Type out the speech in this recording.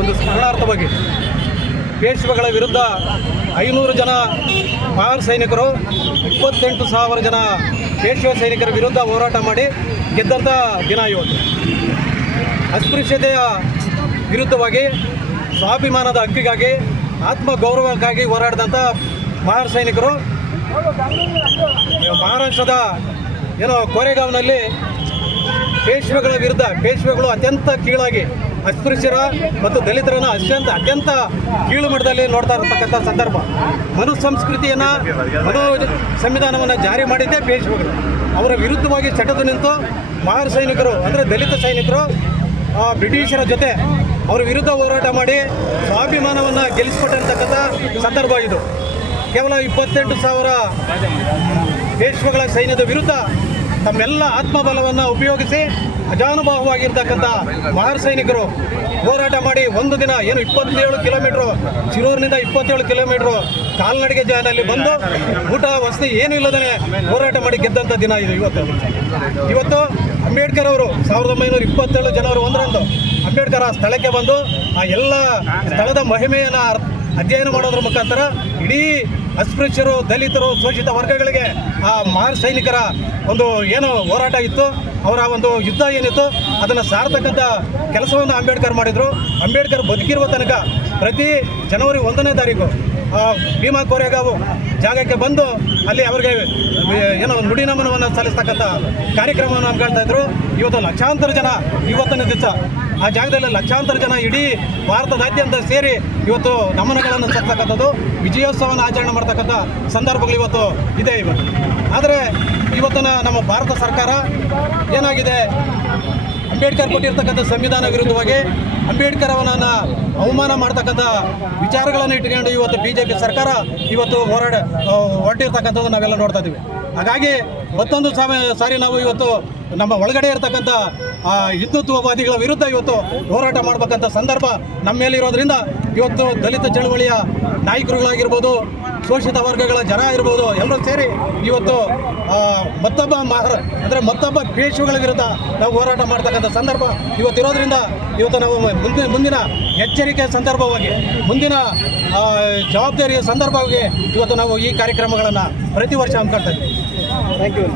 ಒಂದು ಸ್ಮರಣಾರ್ಥವಾಗಿ ಪೇಶ್ವೆಗಳ ವಿರುದ್ಧ 500 ಜನ ಮಹಾನ್ ಸೈನಿಕರು 28,000 ಜನ ಪೇಶ್ವೆ ಸೈನಿಕರ ವಿರುದ್ಧ ಹೋರಾಟ ಮಾಡಿ ಗೆದ್ದಂಥ ದಿನ ಇವತ್ತು. ಅಸ್ಪೃಶ್ಯತೆಯ ವಿರುದ್ಧವಾಗಿ ಸ್ವಾಭಿಮಾನದ ಹಕ್ಕಿಗಾಗಿ ಆತ್ಮಗೌರವಕ್ಕಾಗಿ ಹೋರಾಡಿದಂಥ ಮಹಾನ್ ಸೈನಿಕರು ಮಹಾರಾಷ್ಟ್ರದ ಕೋರೆಗಾಂವ್ನಲ್ಲಿ ಪೇಶ್ವೆಗಳ ವಿರುದ್ಧ ಪೇಶ್ವೆಗಳು ಅತ್ಯಂತ ಕೀಳಾಗಿ ಅಸ್ಪೃಶ್ಯರ ಮತ್ತು ದಲಿತರನ್ನು ಅತ್ಯಂತ ಕೀಳು ಮಟ್ಟದಲ್ಲಿ ನೋಡ್ತಾ ಇರತಕ್ಕಂಥ ಸಂದರ್ಭ. ಮನು ಸಂಸ್ಕೃತಿಯನ್ನು ಸಂವಿಧಾನವನ್ನು ಜಾರಿ ಮಾಡಿದ್ದೇ ಪೇಶ್ವೆಗಳು. ಅವರ ವಿರುದ್ಧವಾಗಿ ಸೆಟೆದು ನಿಂತು ಮಹಾನ್ ಸೈನಿಕರು ಅಂದರೆ ದಲಿತ ಸೈನಿಕರು ಬ್ರಿಟಿಷರ ಜೊತೆ ಅವರ ವಿರುದ್ಧ ಹೋರಾಟ ಮಾಡಿ ಸ್ವಾಭಿಮಾನವನ್ನು ಗೆಲ್ಲಿಸಿಕೊಟ್ಟಿರ್ತಕ್ಕಂಥ ಸಂದರ್ಭ ಇದು. ಕೇವಲ 28,000 ಪೇಶ್ವೆಗಳ ಸೈನ್ಯದ ವಿರುದ್ಧ ತಮ್ಮೆಲ್ಲ ಆತ್ಮಬಲವನ್ನು ಉಪಯೋಗಿಸಿ ಅಜಾನುಭಾವವಾಗಿರ್ತಕ್ಕಂಥ ಮಹಾನ್ ಸೈನಿಕರು ಹೋರಾಟ ಮಾಡಿ ಒಂದು ದಿನ 27 ಕಿಲೋಮೀಟ್ರು ಶಿರೂರಿನಿಂದ 27 ಕಿಲೋಮೀಟ್ರು ಕಾಲ್ನಡಿಗೆ ಜಾಗದಲ್ಲಿ ಬಂದು ಊಟ ವಸತಿ ಏನೂ ಇಲ್ಲದೇ ಹೋರಾಟ ಮಾಡಿ ಗೆದ್ದಂಥ ದಿನ ಇದು. ಇವತ್ತು ಅಂಬೇಡ್ಕರ್ ಅವರು 1927 ಜನವರಿ 1ರಂದು ಅಂಬೇಡ್ಕರ್ ಆ ಸ್ಥಳಕ್ಕೆ ಬಂದು ಆ ಎಲ್ಲ ಸ್ಥಳದ ಮಹಿಮೆಯನ್ನು ಅಧ್ಯಯನ ಮಾಡೋದ್ರ ಮುಖಾಂತರ ಇಡೀ ಅಸ್ಪೃಶ್ಯರು, ದಲಿತರು, ಶೋಷಿತ ವರ್ಗಗಳಿಗೆ ಆ ಮಹಾನ್ ಸೈನಿಕರ ಒಂದು ಹೋರಾಟ ಇತ್ತು, ಅವರ ಒಂದು ಯುದ್ಧ ಏನಿತ್ತು ಅದನ್ನು ಸಾರ್ತಕ್ಕಂಥ ಕೆಲಸವನ್ನು ಅಂಬೇಡ್ಕರ್ ಮಾಡಿದರು. ಅಂಬೇಡ್ಕರ್ ಬದುಕಿರುವ ತನಕ ಪ್ರತಿ ಜನವರಿ 1ನೇ ತಾರೀಕು ಭೀಮಾ ಕೋರೆಗಾಂವ್ ಜಾಗಕ್ಕೆ ಬಂದು ಅಲ್ಲಿ ಅವರಿಗೆ ನುಡಿ ನಮನವನ್ನು ಸಲ್ಲಿಸ್ತಕ್ಕಂಥ ಕಾರ್ಯಕ್ರಮವನ್ನು ಹಮ್ಮಿಕೊಳ್ತಾ ಇದ್ರು. ಇವತ್ತು ಲಕ್ಷಾಂತರ ಜನ ಇವತ್ತಿನ ದಿವಸ ಆ ಜಾಗದಲ್ಲಿ ಲಕ್ಷಾಂತರ ಜನ ಇಡೀ ಭಾರತದಾದ್ಯಂತ ಸೇರಿ ಇವತ್ತು ನಮನಗಳನ್ನು ಸಲ್ಲಿಸ್ತಕ್ಕಂಥದ್ದು, ವಿಜಯೋತ್ಸವವನ್ನು ಆಚರಣೆ ಮಾಡ್ತಕ್ಕಂಥ ಸಂದರ್ಭಗಳು ಇವತ್ತು ಇದೆ. ಆದರೆ ಇವತ್ತಿನ ನಮ್ಮ ಭಾರತ ಸರ್ಕಾರ ಏನಾಗಿದೆ, ಅಂಬೇಡ್ಕರ್ ಕೊಟ್ಟಿರ್ತಕ್ಕಂಥ ಸಂವಿಧಾನ ವಿರುದ್ಧವಾಗಿ ಅಂಬೇಡ್ಕರ್ ಅವನನ್ನು ಅವಮಾನ ಮಾಡ್ತಕ್ಕಂಥ ವಿಚಾರಗಳನ್ನು ಇಟ್ಕೊಂಡು ಇವತ್ತು BJP ಸರ್ಕಾರ ಇವತ್ತು ಹೊರಟಿರ್ತಕ್ಕಂಥದ್ದು ನಾವೆಲ್ಲ ನೋಡ್ತಾ ಇದ್ದೀವಿ. ಹಾಗಾಗಿ ಮತ್ತೊಂದು ಸಾರಿ ನಾವು ಇವತ್ತು ನಮ್ಮ ಒಳಗಡೆ ಇರತಕ್ಕಂಥ ಹಿಂದುತ್ವವಾದಿಗಳ ವಿರುದ್ಧ ಇವತ್ತು ಹೋರಾಟ ಮಾಡಬೇಕಂತ ಸಂದರ್ಭ ನಮ್ಮ ಮೇಲೆ ಇರೋದ್ರಿಂದ ಇವತ್ತು ದಲಿತ ಚಳವಳಿಯ ನಾಯಕರುಗಳಾಗಿರ್ಬೋದು, ಶೋಷಿತ ವರ್ಗಗಳ ಜನ ಇರ್ಬೋದು, ಎಲ್ಲರೂ ಸೇರಿ ಇವತ್ತು ಮತ್ತೊಬ್ಬ ಪೇಶ್ವೆಗಳ ವಿರುದ್ಧ ನಾವು ಹೋರಾಟ ಮಾಡ್ತಕ್ಕಂಥ ಸಂದರ್ಭ ಇವತ್ತಿರೋದ್ರಿಂದ ಇವತ್ತು ನಾವು ಮುಂದಿನ ಎಚ್ಚರಿಕೆ ಸಂದರ್ಭವಾಗಿ, ಮುಂದಿನ ಜವಾಬ್ದಾರಿಯ ಸಂದರ್ಭವಾಗಿ ಇವತ್ತು ನಾವು ಈ ಕಾರ್ಯಕ್ರಮಗಳನ್ನು ಪ್ರತಿ ವರ್ಷ ಹಮ್ಮಿಕೊಳ್ತಾ ಇದ್ದೀವಿ. Thank you.